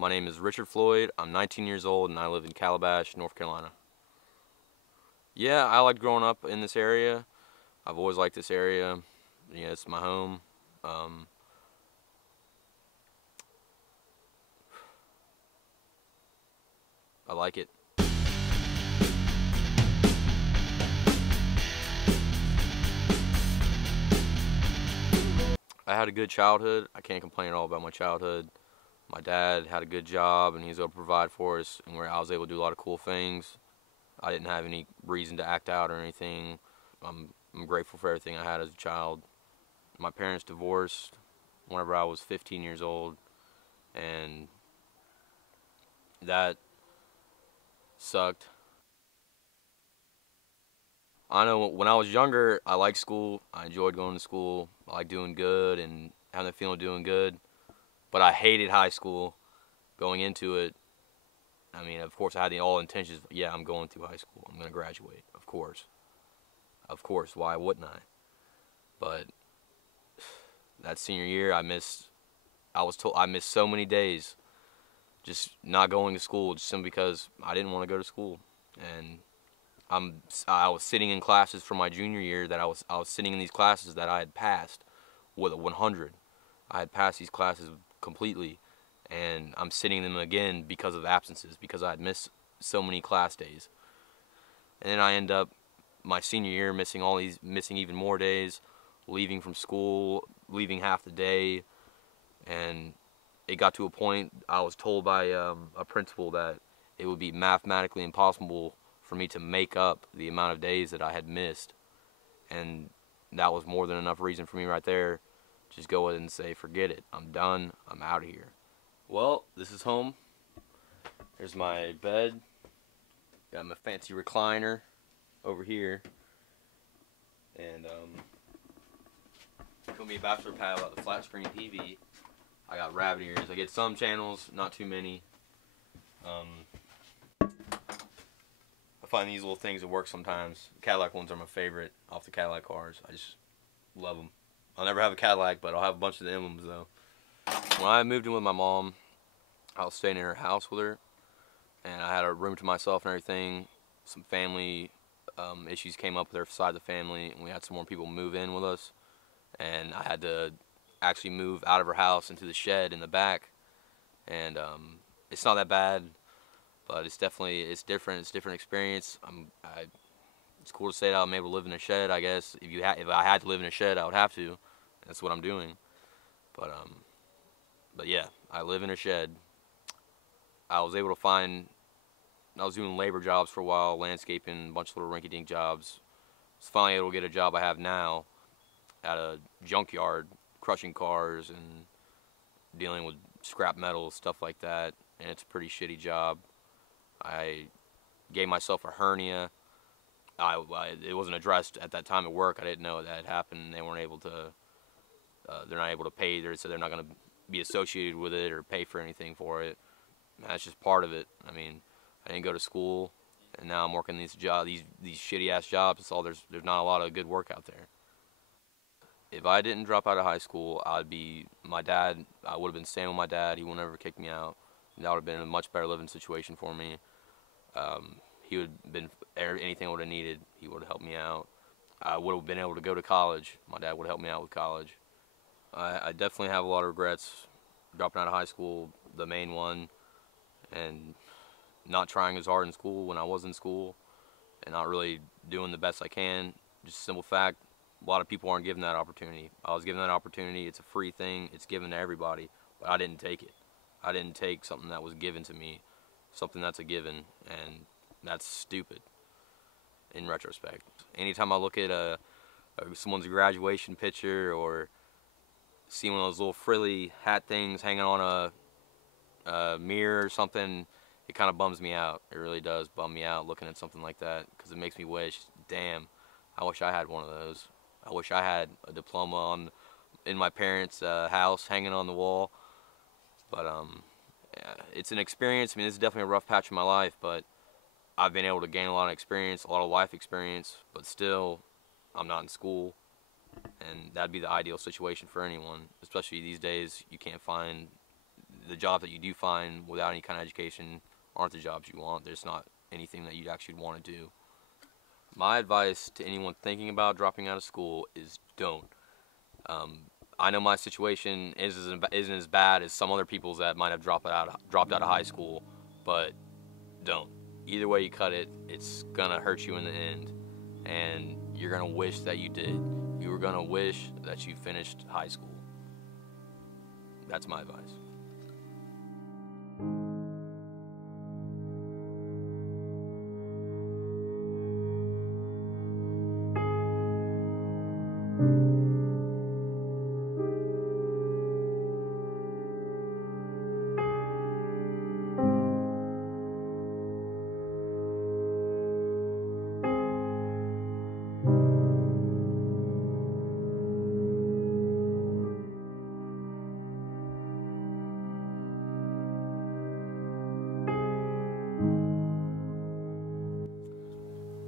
My name is Richard Floyd. I'm 19 years old and I live in Calabash, North Carolina. Yeah, I liked growing up in this area. I've always liked this area. It's my home. Um, I like it. I had a good childhood. I can't complain at all about my childhood. My dad had a good job and he was able to provide for us, and where I was able to do a lot of cool things. I didn't have any reason to act out or anything. I'm grateful for everything I had as a child. My parents divorced whenever I was 15 years old, and that sucked. I know when I was younger, I liked school. I enjoyed going to school. I liked doing good and having the feeling of doing good. But I hated high school going into it. I mean, of course, I had the all intentions. Yeah, I'm going through high school. I'm going to graduate. Of course. Of course. Why wouldn't I? But that senior year, I was told I missed so many days just not going to school just simply because I didn't want to go to school. And I was sitting in classes from my junior year that I was sitting in these classes that I had passed with a 100. I had passed these classes completely, and I'm sitting in them again because of absences, because I had missed so many class days. And then I end up my senior year missing even more days, leaving from school, leaving half the day, and it got to a point I was told by a principal that it would be mathematically impossible for me to make up the amount of days that I had missed, and that was more than enough reason for me right there. Just go ahead and say, forget it. I'm done. I'm out of here. Well, this is home. There's my bed. Got my fancy recliner over here, and took me a bachelor pad about the flat screen TV. I got rabbit ears. I get some channels, not too many. I find these little things that work sometimes. Cadillac ones are my favorite off the Cadillac cars. I just love them. I'll never have a Cadillac, but I'll have a bunch of the emblems though. When I moved in with my mom, I was staying in her house with her, and I had a room to myself and everything. Some family issues came up with her side of the family, and we had some more people move in with us, and I had to actually move out of her house into the shed in the back, and it's not that bad, but it's different. It's a different experience. It's cool to say that I'm able to live in a shed. I guess if I had to live in a shed, I would have to. That's what I'm doing. But yeah, I live in a shed. I was able to find. I was doing labor jobs for a while, landscaping, a bunch of little rinky-dink jobs. I was finally able to get a job I have now at a junkyard, crushing cars and dealing with scrap metal, stuff like that. And it's a pretty shitty job. I gave myself a hernia. It wasn't addressed at that time at work. I didn't know that had happened. They weren't able to. They're not able to pay. So they're not going to be associated with it or pay for anything for it. And that's just part of it. I mean, I didn't go to school, and now I'm working these shitty ass jobs. It's all there's not a lot of good work out there. If I didn't drop out of high school, my dad. I would have been staying with my dad. He would never kick me out. And that would have been a much better living situation for me. He would have been anything I would have needed. He would have helped me out. I would have been able to go to college. My dad would have helped me out with college. I definitely have a lot of regrets dropping out of high school, the main one, and not trying as hard in school when I was in school, and not really doing the best I can. Just a simple fact, a lot of people aren't given that opportunity. I was given that opportunity. It's a free thing. It's given to everybody, but I didn't take it. I didn't take something that was given to me, something that's a given, and that's stupid in retrospect. Anytime I look at someone's graduation picture or see one of those little frilly hat things hanging on a mirror or something, it kind of bums me out. It really does bum me out looking at something like that, because it makes me wish, damn, I wish I had one of those. I wish I had a diploma in my parents' house hanging on the wall. But yeah, it's an experience. I mean, this is definitely a rough patch in my life, but I've been able to gain a lot of experience, a lot of life experience, but still, I'm not in school, and that'd be the ideal situation for anyone. Especially these days, you can't find the jobs that you do find without any kind of education aren't the jobs you want. There's not anything that you'd actually want to do. My advice to anyone thinking about dropping out of school is don't. I know my situation isn't as bad as some other people's that might have dropped out of high school, but don't. Either way you cut it, it's gonna hurt you in the end, and you're gonna wish that you did. You were gonna wish that you finished high school. That's my advice.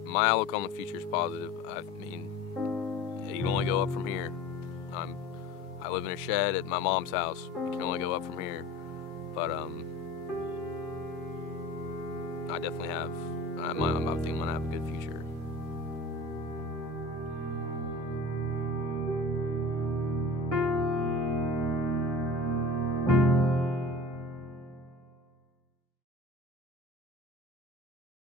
My outlook on the future is positive. I mean, you can only go up from here. I live in a shed at my mom's house. You can only go up from here. But I definitely have. I think I'm gonna have a good future.